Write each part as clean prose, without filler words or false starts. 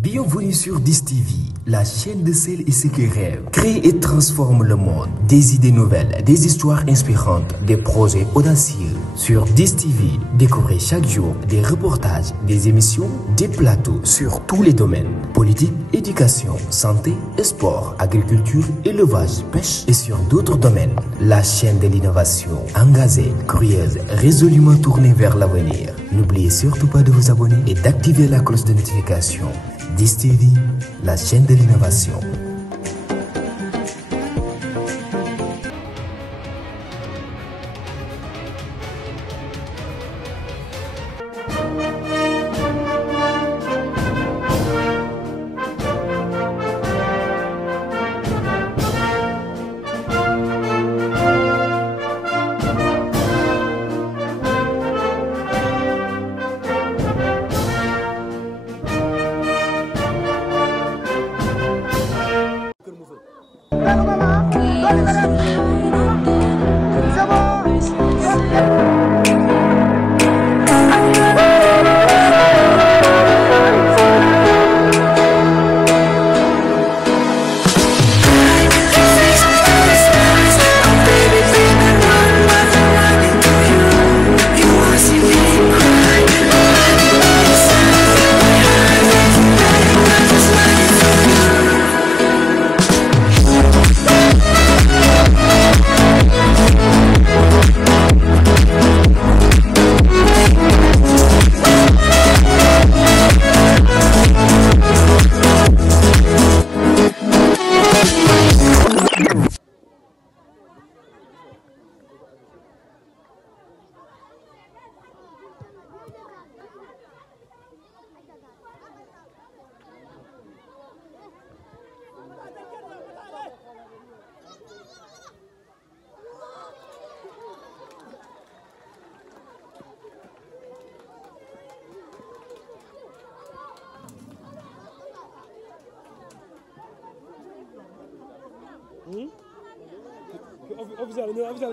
Bienvenue sur DIS TV, la chaîne de celles et ceux qui rêvent, créent et transforment le monde. Des idées nouvelles, des histoires inspirantes, des projets audacieux. Sur DIS TV, découvrez chaque jour des reportages, des émissions, des plateaux sur tous les domaines. Politique, éducation, santé, sport, agriculture, élevage, pêche et sur d'autres domaines. La chaîne de l'innovation, engagée, curieuse, résolument tournée vers l'avenir. N'oubliez surtout pas de vous abonner et d'activer la cloche de notification. DIS TV, la chaîne de l'innovation. Official.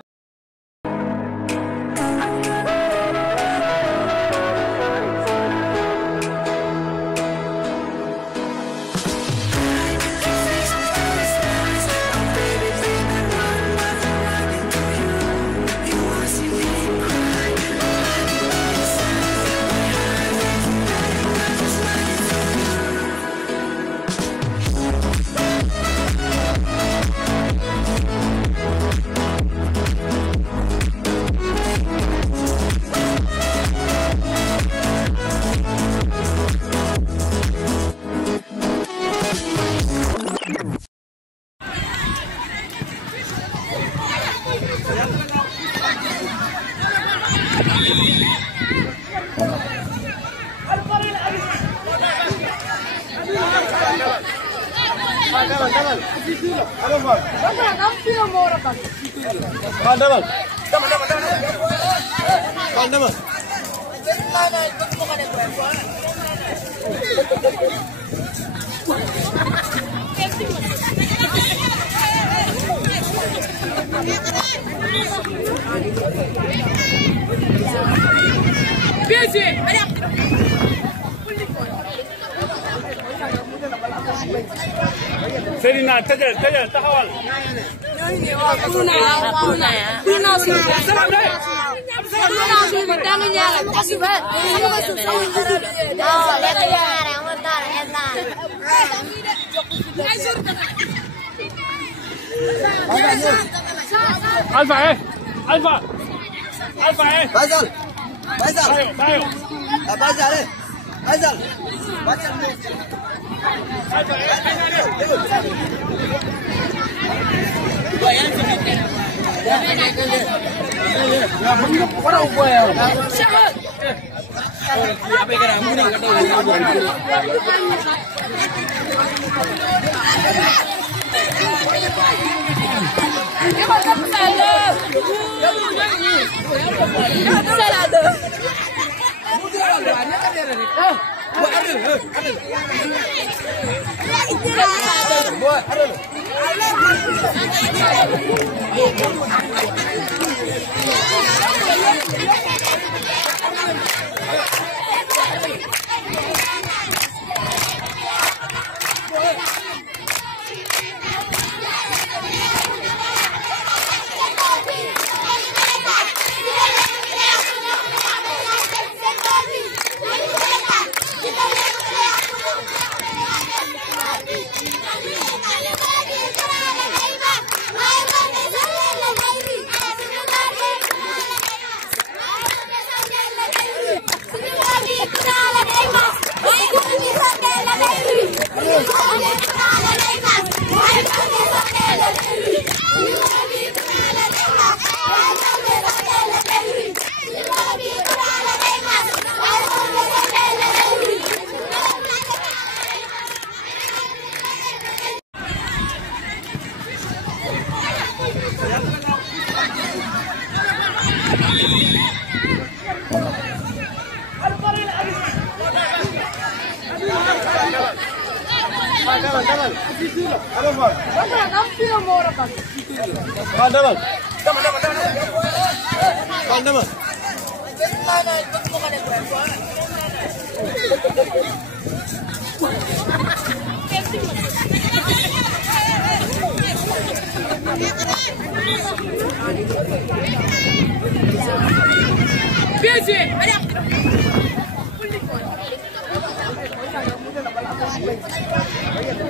Serina, tajal, tahawal. Alfa, Alfa. Faisal. Tayo. Faisal.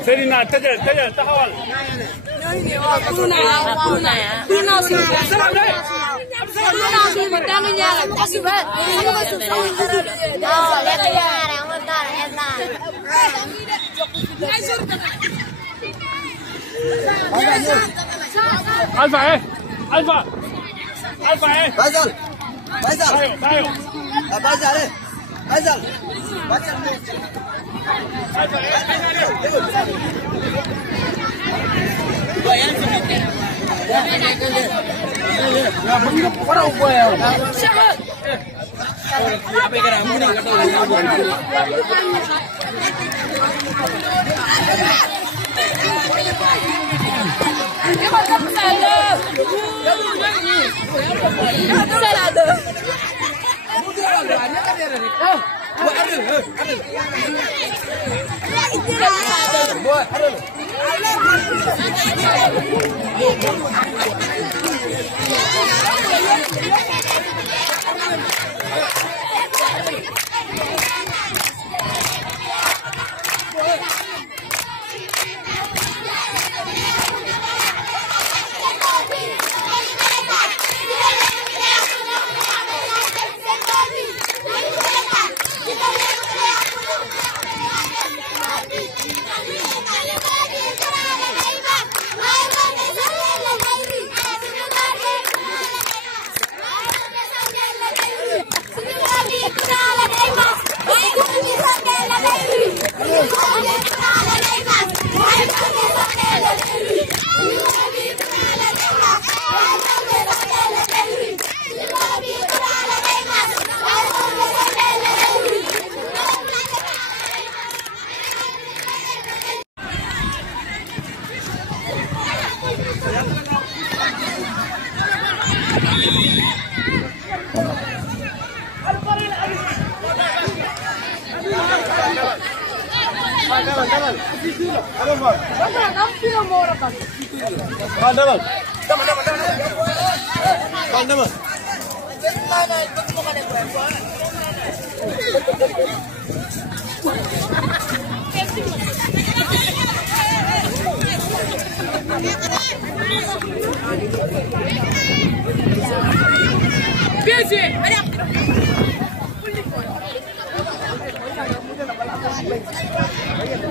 Serina, tëjal taxawal. Alpha, Alpha. Faisal. Tayo. Faisal.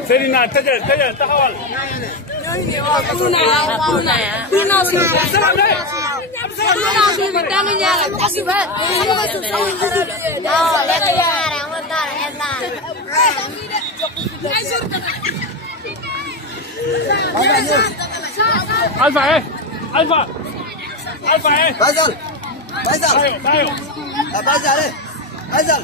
Serina, tëjal taxawal. Alpha. Faisal. Tayo. Faisal.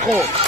Franco.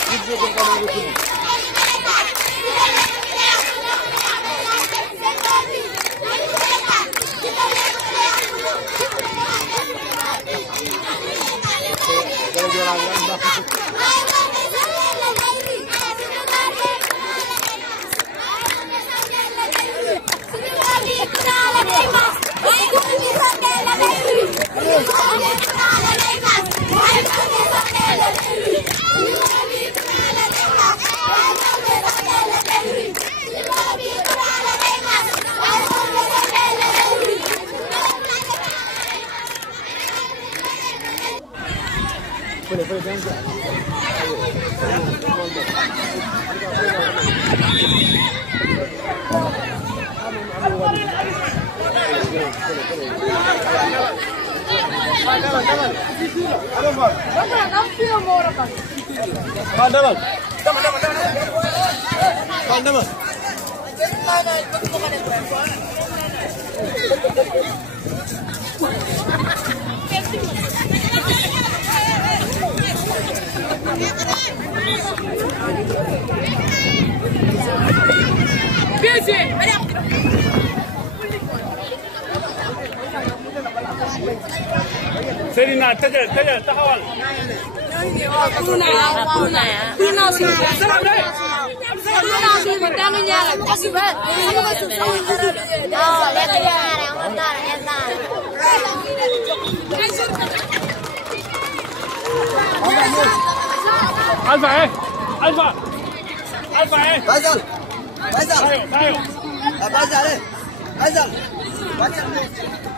Serina, tëjal taxawal. Alpha. Faisal. Tayo. Faisal. Alpha.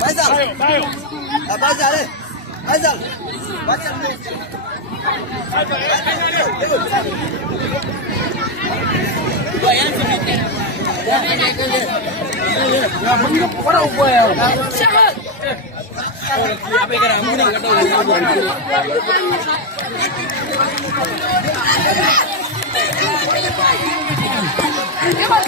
Faisal. Tayo. Faisal. Neymar,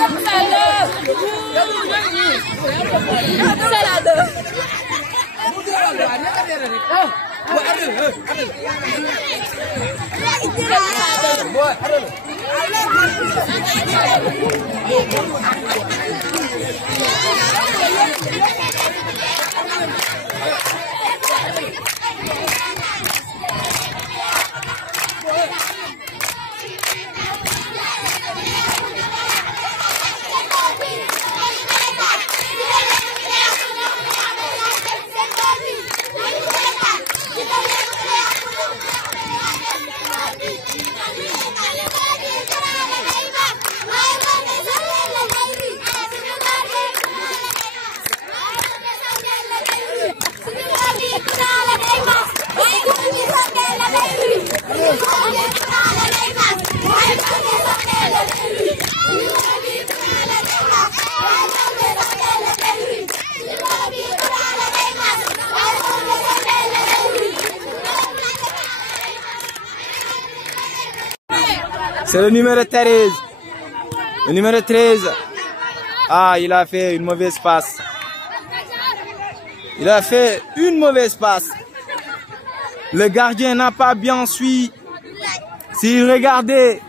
C'est le numéro 13. Le numéro 13. Ah, il a fait une mauvaise passe. Il a fait une mauvaise passe. Le gardien n'a pas bien suivi. S'il regardait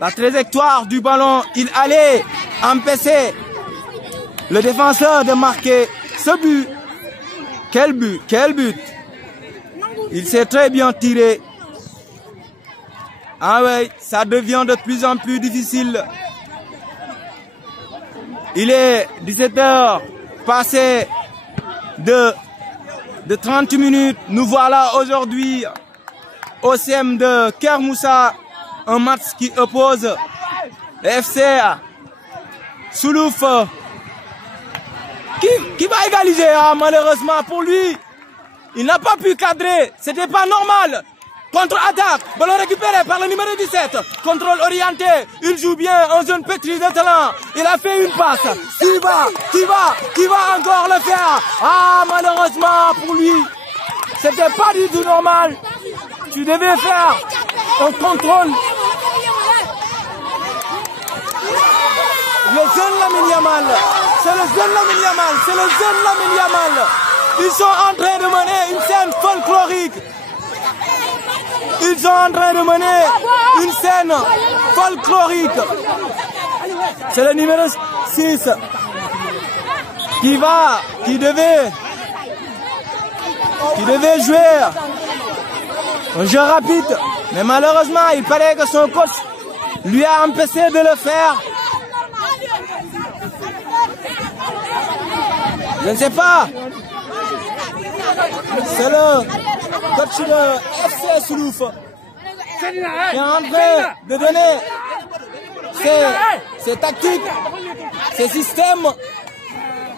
la trajectoire du ballon, il allait empêcher le défenseur de marquer ce but. Quel but, quel but. Il s'est très bien tiré. Ah ouais, ça devient de plus en plus difficile. Il est 17h passé de 30 minutes. Nous voilà aujourd'hui au CM de Kermoussa. Un match qui oppose le FC Soulouf qui va égaliser. Ah, malheureusement pour lui, il n'a pas pu cadrer. C'était pas normal. Contre-attaque, ballon récupéré par le numéro 17. Contrôle orienté, il joue bien, un jeune pétri de talent. Il a fait une passe. Qui va encore le faire. Ah, malheureusement pour lui, c'était pas du tout normal. Tu devais faire un contrôle. Le jeune Lamine Yamal, c'est le jeune Lamine Yamal, c'est le jeune Lamine Yamal. Ils sont en train de mener une scène folklorique. Ils sont en train de mener une scène folklorique. C'est le numéro 6 qui devait jouer un jeu rapide. Mais malheureusement, il paraît que son coach lui a empêché de le faire. Je ne sais pas. C'est le coach de FC Soulouf qui est en train de donner ses tactiques, ses systèmes.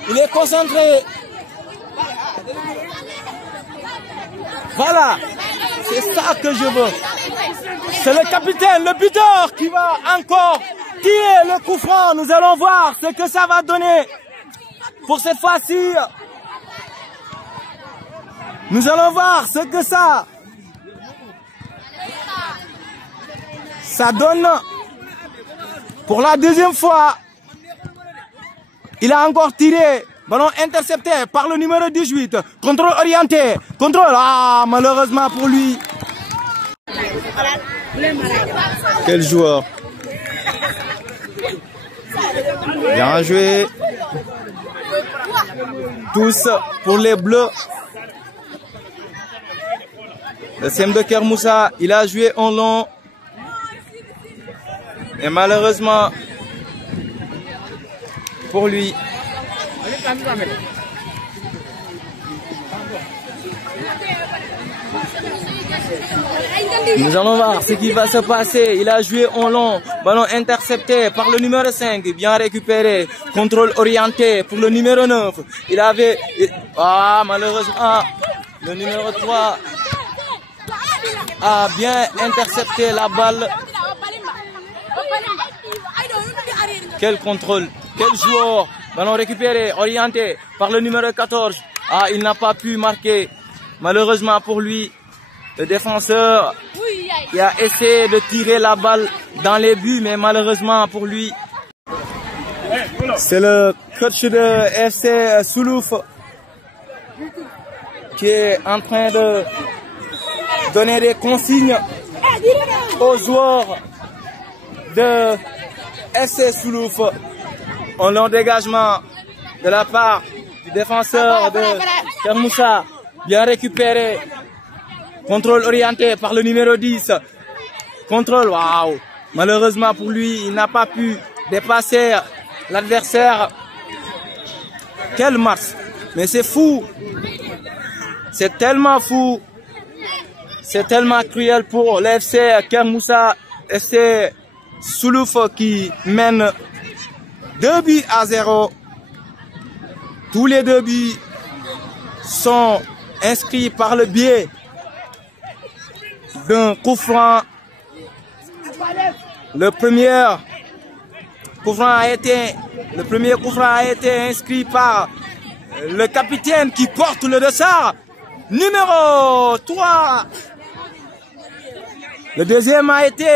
Il est concentré. Voilà, c'est ça que je veux. C'est le capitaine, le buteur qui va encore tirer le coup franc. Nous allons voir ce que ça va donner pour cette fois-ci. Nous allons voir ce que ça donne. Pour la deuxième fois, il a encore tiré. Ballon intercepté par le numéro 18. Contrôle orienté. Contrôle. Ah, malheureusement pour lui. Quel joueur. Bien joué. Tous pour les Bleus. Le CM de Kermoussa, il a joué en long. Et malheureusement, pour lui, nous allons voir ce qui va se passer. Il a joué en long. Ballon intercepté par le numéro 5. Bien récupéré. Contrôle orienté pour le numéro 9. Il avait... Ah, malheureusement, le numéro 3 a bien intercepté la balle. Quel contrôle. Quel joueur. Ballon récupéré, orienté par le numéro 14. Ah, il n'a pas pu marquer. Malheureusement pour lui, le défenseur qui a essayé de tirer la balle dans les buts, mais malheureusement pour lui, c'est le coach de FC Soulouf qui est en train de donner des consignes aux joueurs de FC Soulouf. Un long dégagement de la part du défenseur de Kermoussa. Bien récupéré. Contrôle orienté par le numéro 10. Contrôle, waouh. Malheureusement pour lui, il n'a pas pu dépasser l'adversaire. Quel match. Mais c'est fou. C'est tellement fou. C'est tellement cruel pour l'FC Kermoussa. FC Soulouf qui mène 2-0. Tous les 2 buts sont inscrits par le biais d'un coup franc. Le premier coup franc a été inscrit par le capitaine qui porte le dossard numéro 3. Le deuxième a été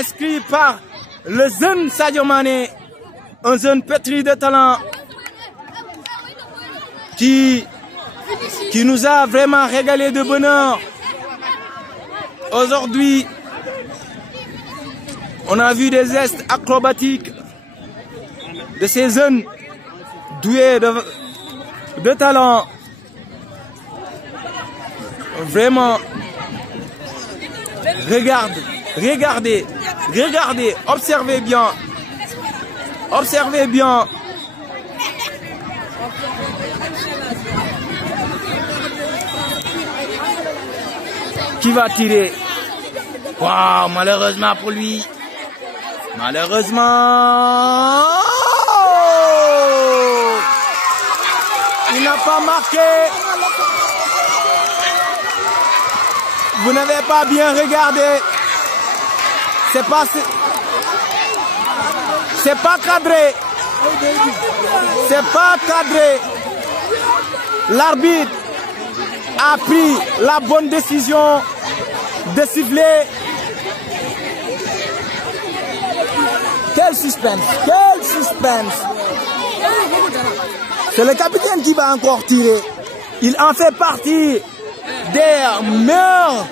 inscrit par le jeune Sadio Mané, un jeune pétri de talent qui nous a vraiment régalé de bonheur. Aujourd'hui, on a vu des gestes acrobatiques de ces jeunes doués de talent. Vraiment, regardez, observez bien. Qui va tirer? Waouh, malheureusement pour lui. Malheureusement, il n'a pas marqué. Vous n'avez pas bien regardé. C'est pas cadré. C'est pas cadré. L'arbitre a pris la bonne décision de siffler. Quel suspense! C'est le capitaine qui va encore tirer. Il en fait partie des meilleurs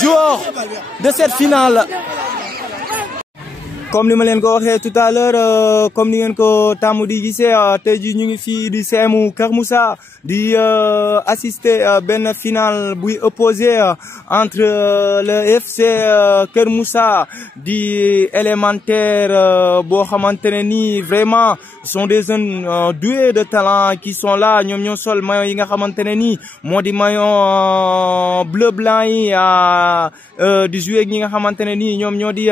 joueurs de cette finale. Comme ni ma leen ko waxee tout à l'heure, comme ni ngeen ko tàmm di gisee tey jii ñu ngi fii di CMU Kër Moussa di assister benn finale buy opposé entre le FC Kër Moussa di élémentaire boo xamante ne nii vraiment sont des jeunes doués de talent qui sont là. Ñoom ñoo sol maillot yi nga xamante ne nii moo di maillot bleu blanc yi di jouer ak ñi nga xamante ne nii ñoom ñoo di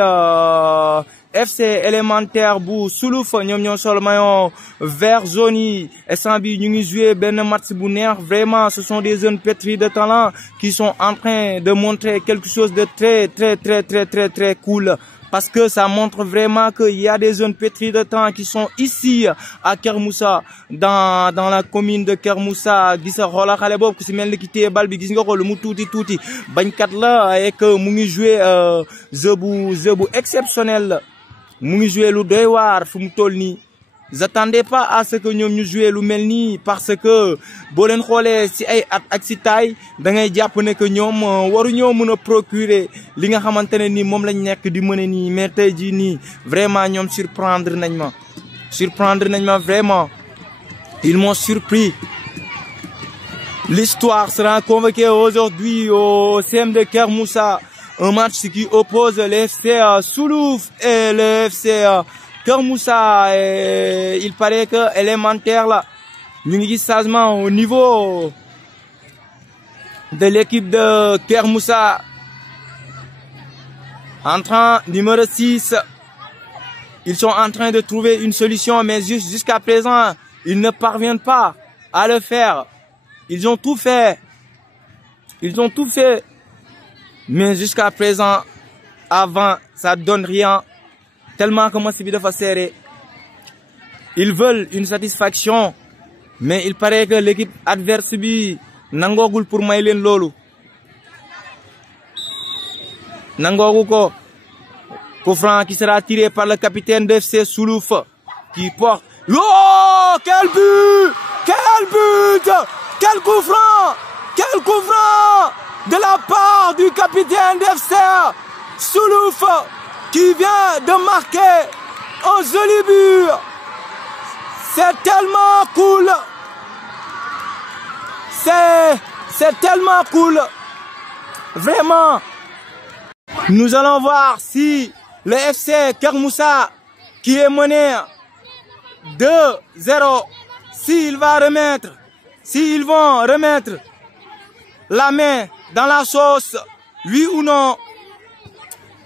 FC élémentaire bu Soulouf ñoom ñoo sol maillot vert jaune yi. Instant bi ñu ngi jouer benn match bu neex. Vraiment, ce sont des jeunes pétris de talent qui sont en train de montrer quelque chose de très cool. Parce que ça montre vraiment qu'il y a des jeunes pétris de talent qui sont ici à Kër Moussa, dans la commune de Kër Moussa. Gis nga xoolal xale boobu ku si mel ni ki téye bal bi gis nga ko lu mu tuuti bañkat la et que mu ngi jouer jeu bu exceptionnel la. mu ngi jouer lu doy waar fu mu toll nii. J'attendais pas à ce que ñoom ñu jouer lu mel nii parce que boo leen xoolee ci ay at ak ci taay da ngay jàpp ne que ñoom waruñoo mën a procurer li nga xamante ne nii moom lañ nekk di mën a nii. Mais tey jii nii vraiment ñoom surprendre nañ ma vraiment. Ils m'ont surpris. L'histoire sera convoquée aujourd'hui au CM de Kër Moussa. Un match qui oppose le FC Soulouf et le FC Kër Moussa. Et il paraît que élémentaire là, ñu ngi gis changement au niveau de l'équipe de Kër Moussa. Entrant numéro 6, ils sont en train de trouver une solution, mais jusqu'à présent, ils ne parviennent pas à le faire. Ils ont tout fait. Mais jusqu'à présent, avant, ça donne rien. Tellement que match bi dafa serré. Ils veulent une satisfaction, mais il paraît que l'équipe adverse bi nangoogul pour may leen loolu. Nangoogu ko. Coup franc qui sera tiré par le capitaine de FC Soulouf qui porte. Oh, quel but! Quel coup franc! De la part du capitaine d'FC Soulouf qui vient de marquer un joli but. C'est tellement cool. C'est tellement cool. Vraiment. Nous allons voir si le FC Kër Moussa qui est mené 2-0, s'ils vont remettre la main dans la sauce, oui ou non.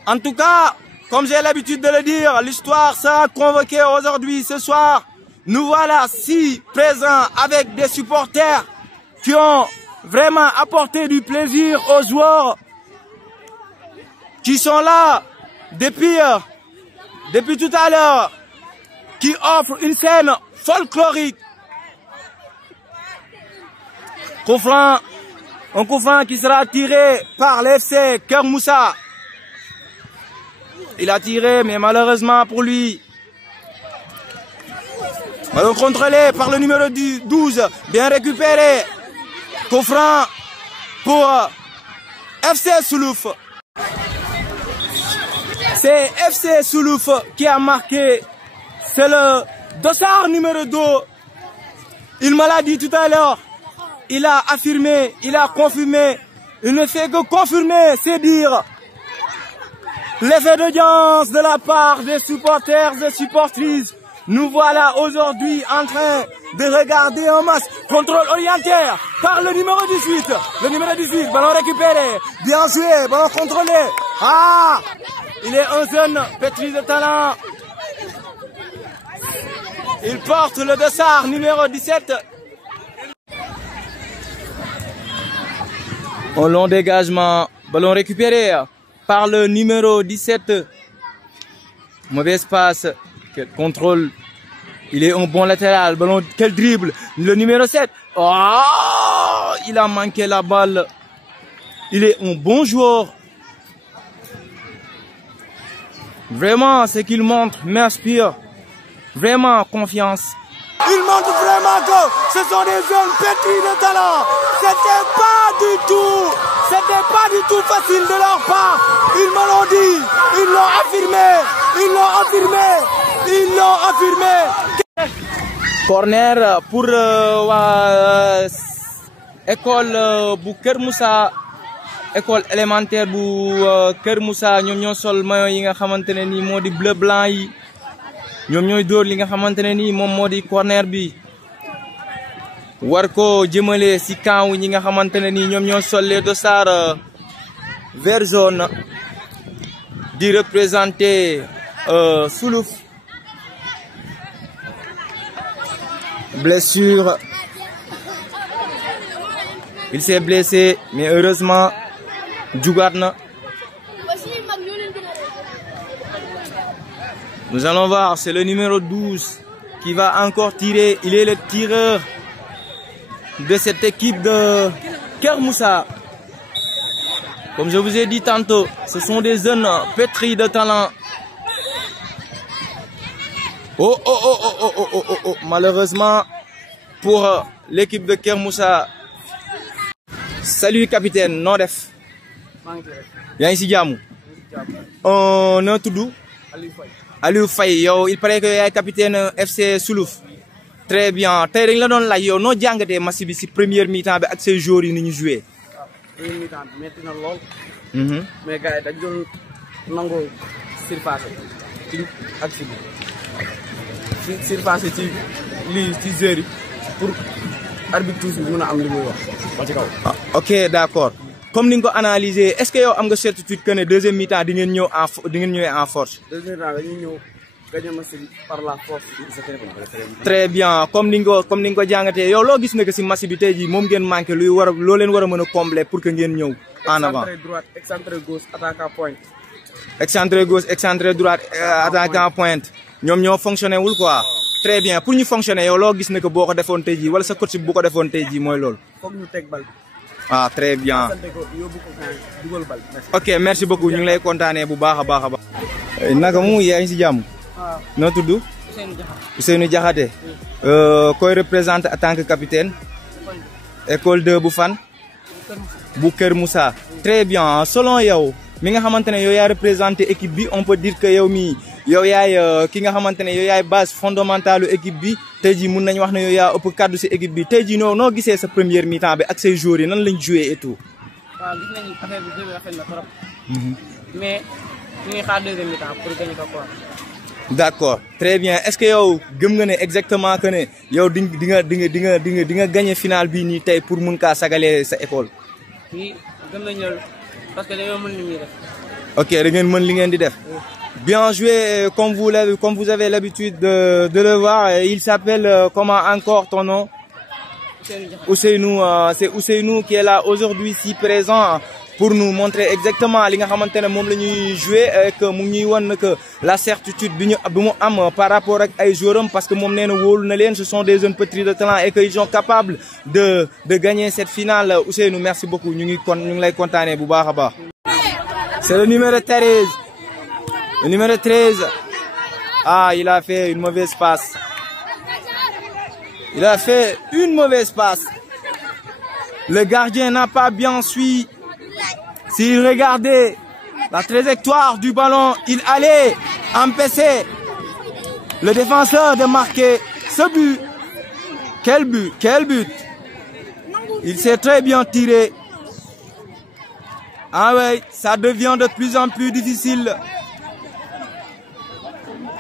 En tout cas, comme j'ai l'habitude de le dire, l'histoire sera convoquée aujourd'hui, ce soir. Nous voilà si présents avec des supporters qui ont vraiment apporté du plaisir aux joueurs qui sont là depuis tout à l'heure, qui offrent une scène folklorique. Un coup franc qui sera tiré par l'FC Kër Moussa. Il a tiré, mais malheureusement pour lui. Ballon contrôlé par le numéro 12. Bien récupéré. Coup franc pour FC Soulouf. C'est FC Soulouf qui a marqué. C'est le dossard numéro 2. Il me l'a dit tout à l'heure. Il a affirmé, il a confirmé. Il ne fait que confirmer, c'est dire. L'effet d'audience de la part des supporters et supportrices. Nous voilà aujourd'hui en train de regarder un match. Contrôle orienté par le numéro 18. Le numéro 18, ballon récupéré. Bien joué, ballon contrôlé. Ah! Il est un jeune pétri de talent. Il porte le dossard numéro 17. Au long dégagement, ballon récupéré par le numéro 17. Mauvaise passe. Quel contrôle. Il est un bon latéral. Ballon, quel dribble. Le numéro 7. Oh, il a manqué la balle. Il est un bon joueur. Vraiment, ce qu'il montre m'inspire. Vraiment confiance. Il montre vraiment que ce sont des jeunes pétris de talent. C'était pas du tout facile de leur part. Ils me l'ont dit, ils l'ont affirmé. Corner pour école bu Kër Moussa, école élémentaire bu Kër Moussa. ñoom ñoo sol maillot yi nga xamante ne nii moo di bleu blanc yi. ñoom ñooy dóor li nga xamante ne nii moom moo di corner bi war ko jëmale si camp ñi nga xamante ne nii ñoom ñoo sol les dossards vert jaune di représenter Soulouf. Blessure. Il s'est blessé, mais heureusement jugaat na. Nous allons voir, c'est le numéro 12 qui va encore tirer. Il est le tireur de cette équipe de Kër Moussa. Comme je vous ai dit tantôt, ce sont des jeunes pétris de talent. Oh. Malheureusement pour l'équipe de Kër Moussa. Salut capitaine, noo def? Yaa ngi si jàmm? Noo tudd? Aliou Faye, yow il paraît que yaay capitaine FC Soulouf. Très bien. Tey dañ la doon laaj yow noo jàngatee match bi si première mi-temps bi ak ses joueurs yi ni ñu joué. Première mi-temps bi metti na lool. Mais gars yi dañ doon nangoo surface ci ak ci surface ci lii ci joueurs yi pour arbitre toujours mën a am li muy wax ba ci kaw. Ok, d'accord. Comme ni nga ko analyser, est-ce que yow am nga certitude que ne deuxième mi-temps di ngeen ñëwee en force? Deuxième mi-temps dañuy ñëw gagner match bi par la force. Très bien. Comme ni nga ko jàngatee yow loo gis ne que si match bi tey jii moom ngeen manqué loo leen war a mën a combler pour que ngeen ñëw en avant. Excentré droite, excentré gauche, attaquant pointe. Excentré gauche, excentré droite, attaquant pointe. ñoom ñoo fonctionné wul quoi. Très bien. Pour ñu fonctionner yow loo gis ne que boo ko defoon tey jii wala sa coach bi bu ko defoon tey jii mooy loolu. Foog ñu teg bal. Ah, très bien. Ok, merci beaucoup. Ñu ngi lay kontaanee bu baax a baax a baax. Naka mu yaa ngi si jàmm? Noo tudd? Ousseynou Diakhaté. Koy représente en tant que capitaine. École 2 bu fan? Bu Kër Moussa. Très bien. Selon yow mi nga xamante ne yow yaa représenté équipe bi, on peut dire que yow mii yow yaay ki nga xamante ne yow yaay base fondamentale équipe bi. Tey jii mun nañu wax ne yow yaa ëpp kaddu si équipe bi tey jii noo gisee sa première mi-temps bi ak say joueurs yi nan lañ joué et tout. waaw gis nañu affaire bi rafet na trop. mais ñu ngi xaar deuxième mi-temps pour gagner ko quoi. D'accord, très bien. Est-ce que yow gëm nga ne exactement que ne yow di nga gagner finale bii nii tey pour mun kaa sagalee sa école. oui gëm nañu loolu parce que dañoo mën li ñuy def. Ok, da ngeen mën li ngeen di def. Bien joué, comme vous avez l'habitude de le voir. Il s'appelle comment encore ton nom? Ousseynou. C'est Ousseynou qui est là aujourd'hui si présent pour nous montrer exactement li nga xamante ne moom la ñuy jouer et que mu ñuy won que la certitude bi mu am par rapport ak ay joueurs parce que moom nee na wóolu na leen, ce sont des jeunes pétris de talent et que ils sont capables de gagner cette finale. Ousseynou, merci beaucoup. ñu ngi lay kontaanee bu baax a baax. C'est le numéro 13. Le numéro 13. Ah, il a fait une mauvaise passe. Il a fait une mauvaise passe. Le gardien n'a pas bien suivi. S'il regardait la trajectoire du ballon, il allait empêcher le défenseur de marquer ce but. Quel but, quel but. Il s'est très bien tiré. Ah ouais, ça devient de plus en plus difficile.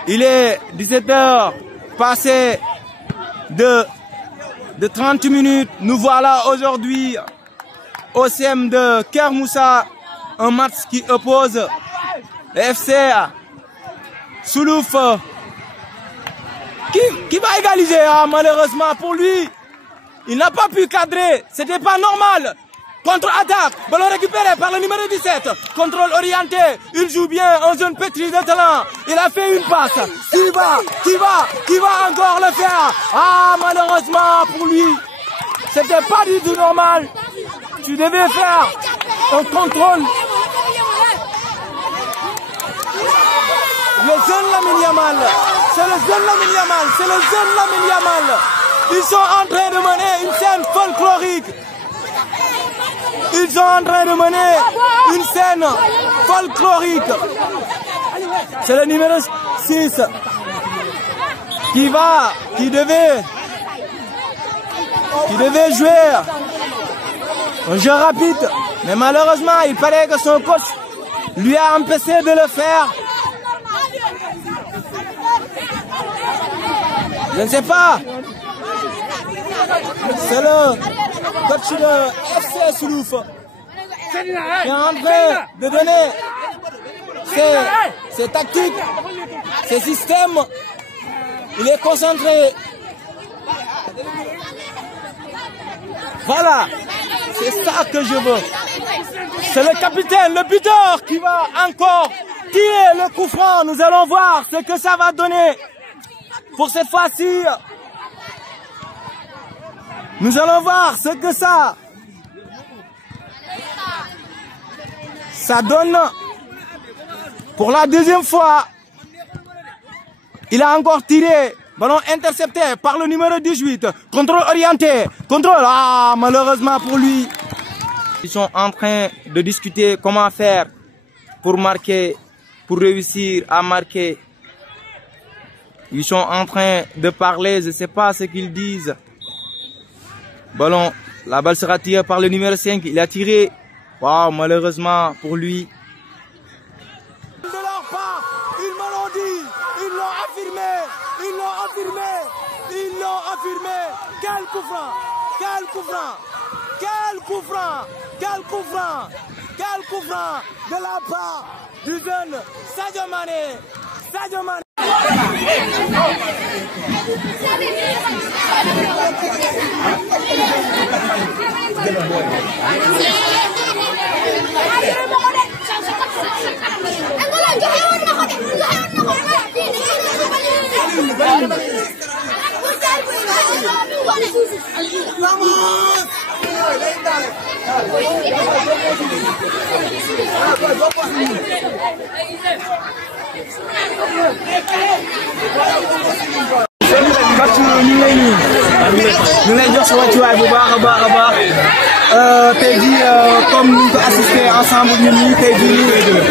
Il est 17h passé de 30 minutes. Nous voilà aujourd'hui au CM de Kermoussa. Un match qui oppose le FC Soulouf qui va égaliser. Ah, malheureusement pour lui, il n'a pas pu cadrer. C'était pas normal. Contre-attaque, ballon récupéré par le numéro 17. Contrôle orienté, il joue bien, un jeune pétri de talent. Il a fait une passe. Qui va encore le faire? Ah, malheureusement pour lui, c'était pas du tout normal. Tu devais faire un contrôle. Le jeune Lamine Yamal, c'est le jeune Lamine Yamal, c'est le jeune Lamine Yamal. Ils sont en train de mener une scène folklorique. Ils sont en train de mener une scène folklorique. C'est le numéro 6 qui devait jouer un jeu rapide. Mais malheureusement, il paraît que son coach lui a empêché de le faire. Je ne sais pas. C'est le coach de FC Soulouf qui est en train de donner ses tactiques, ses systèmes. Il est concentré. Voilà, c'est ça que je veux. C'est le capitaine, le buteur qui va encore tirer le coup franc. Nous allons voir ce que ça va donner pour cette fois-ci. Nous allons voir ce que ça donne. Pour la deuxième fois, il a encore tiré. Ballon intercepté par le numéro 18. Contrôle orienté. Contrôle. Ah, malheureusement pour lui. Ils sont en train de discuter comment faire pour marquer, pour réussir à marquer. Ils sont en train de parler, je ne sais pas ce qu'ils disent. Ballon, la balle sera tirée par le numéro 5. Il a tiré. Waouh, malheureusement pour lui. De leur part, ils me l'ont dit. Ils l'ont affirmé. Ils l'ont affirmé. Ils l'ont affirmé. Quel coup franc. Quel coup franc. Quel coup franc. Quel coup franc. Quel coup franc de la part du jeune Sadio Mané. Sadio Mané. ñu lay jox sa wàccuwaay bu baax a baax a baax tey jii comme ñu ko assisté ensemble ñun ñii tey jii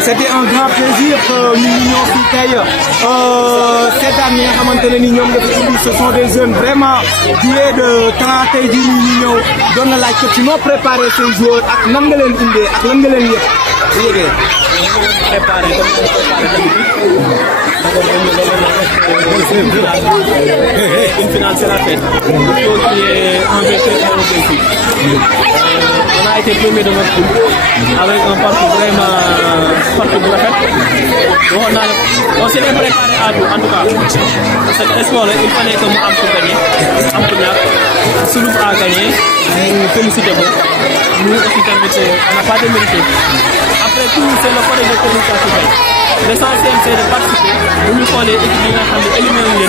c'était un grand plaisir ñun ñu ñëw fii tey seetaan ñi nga xamante ne ni ñoom nga fi indi ce sont des jeunes vraiment doués de talent tey jii ñu ñëw doon na laaj ko ci noo préparé ces joueurs ak nan nga leen indee ak lan nga leen yëgee. Préparé une finale, c'est la fête. Il faut qu'il y ait un vainqueur et un vaincu. On a été premier de notre groupe avec un parcours vraiment on s'est préparé à tout, en tout cas. Cette espoir-là, il fallait que nous pour gagner. Soulouf a gagné. Nous félicitons. Nous aussi, on n'a pas de mérité. Après tout, c'est le côté de communication. L'essentiel, c'est de participer. Nous faut les équipes éliminer.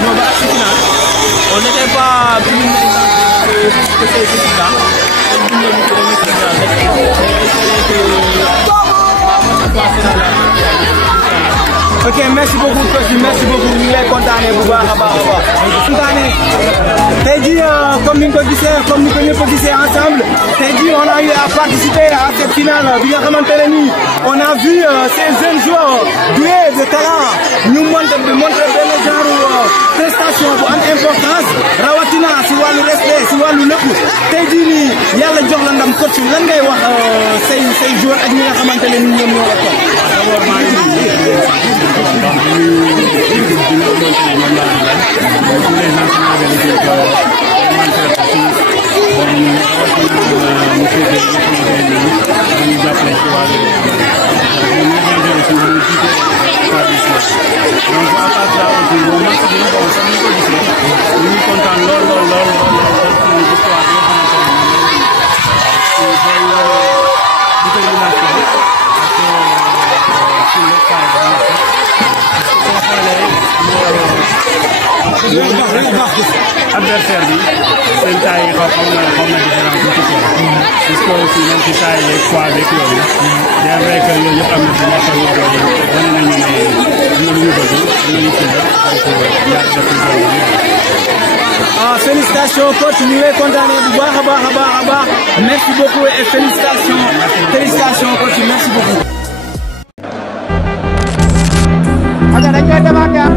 Nous va à finale. On n'était pas plus que ces équipes-là. Ok, merci beaucoup coach, merci beaucoup. Ñu ngi lay kontaanee bu baax a baax a baax. Kontaanee tey jii comme ni nga ko gisee comme ni ko ñëpp gisee ensemble tey jii on a eu à participer à cette finale bi nga xamante ne nii on a vu ces jeunes joueurs doués de talent ñu montrer benn genre prestation bu am importance rawatina si wàllu respect si wàllu lépp tey jii nii yàlla jox la ndam coach lan ngay wax say joueurs ak ñi nga xamante ne nii ñoom ñoo la topp. D'abord maa ngi adversaire bi seen taille yi xaw na différence bu ci parce que aussi même ci taille les poids avec yooyu bien vrai que yooyu yëpp am na ci nekk yu doole wane nañu ne am na lu ñu bëgg am nañu ci la donc yaa def félicitations coach ñu ngi lay kontaanee bu baax a baax a baax a baax merci beaucoup et félicitations coach merci beaucoup. dañ koy démarquer.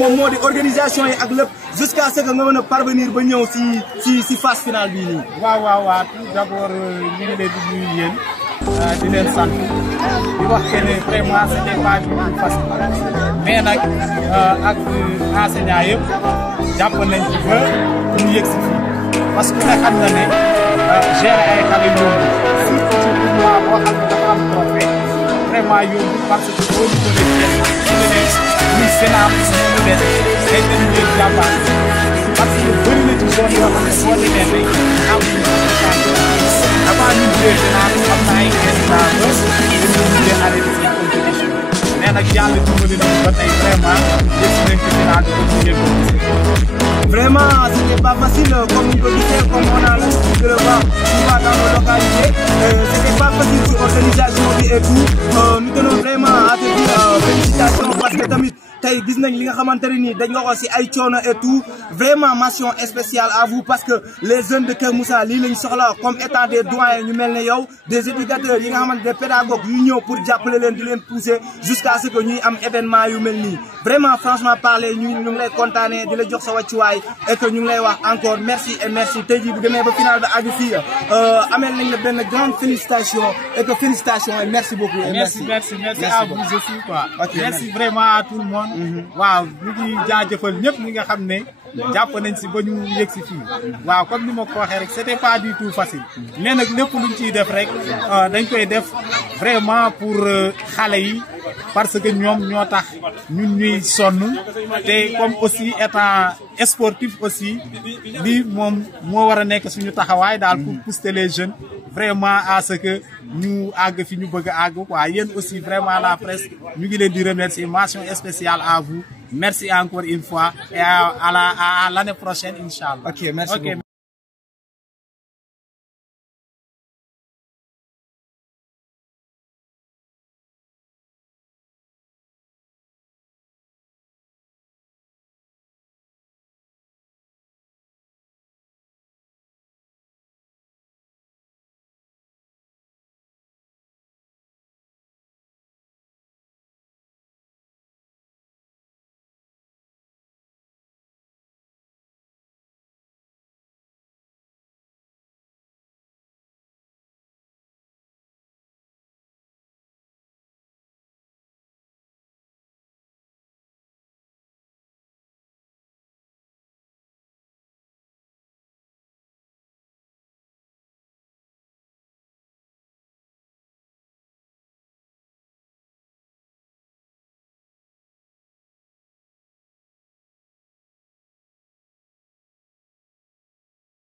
moom moo di organisation yi ak lépp jusqu'à ce que nga mën a parvenir ba ñëw si phase finale bii nii. waaw tout d'abord ñu ngi leen di nuyu yéen di leen sant di wax que ne vraiment c'était pas du tout facile mais nag ak enseignants yëpp jàpp nañ ci ba ñu yëg si fii parce que nag xam na ne gérer ay xale yomb surtout ci tournoi boo xam ne dafa am trophée vraiment yomb parce que boo ñu ko def muy Sénat moom la leen day dem ñu leen jàmbaar parce que bëri na ci zone yoo xam ne boo demee day am avant ñu jouer Sénat am na ay instants ba dañoo mujjee arrêté seen compétition mais nag yàlla dimbali nañu ba tey vraiment des nañ ci Sénat di ko mujjee vraiment c'était pas facile comme ni ko gisee comme on a l'habitude de le voir souvent dans nos localités c'était pas facile ci organisation bi et tout nous tenons vraiment à te dire félicitations parce que tamit tey gis nañ li nga xamante ne nii dañ nga ko si ay coono et tout vraiment mention spéciale à vous parce que les jeunes de Kër Moussa lii lañ soxla comme étant des doyens ñu mel ne yow des éducateurs yi nga xamante des pédagogues yu ñëw pour jàppale leen di leen pousser jusqu'à ce que ñuy am événement yu mel nii vraiment franchement parler ñu ngi lay kontaanee di la jox sa wàccuwaay et que ñu ngi lay wax encore merci et merci tey jii bu demee ba final ba àgg fii amel nañ la benn grande félicitation et que félicitations et merci beaucoup. Et merci à vous aussi quoi. Okay, merci vraiment à tout le monde. waaw ñu ngi jaajëfal ñëpp ñi nga xam ne jàpp nañ si ba ñu yëg si fii waaw comme ni ma ko waxee rek c'était pas du tout facile mais nag lépp luñ ciy def rek dañ koy def vraiment pour xale yi parce que ñoom ñoo tax ñun ñuy sonn te comme aussi étant sportif aussi lii moom moo war a nekk suñu taxawaay daal pour pousser les jeunes vraiment à ce que ñu àgg fi ñu bëgg a àgg quoi yéen aussi vraiment la presse ñu ngi leen di remercier mention spéciale à vous merci encore une fois et à l'année prochaine inchallah. Ok, merci beaucoup.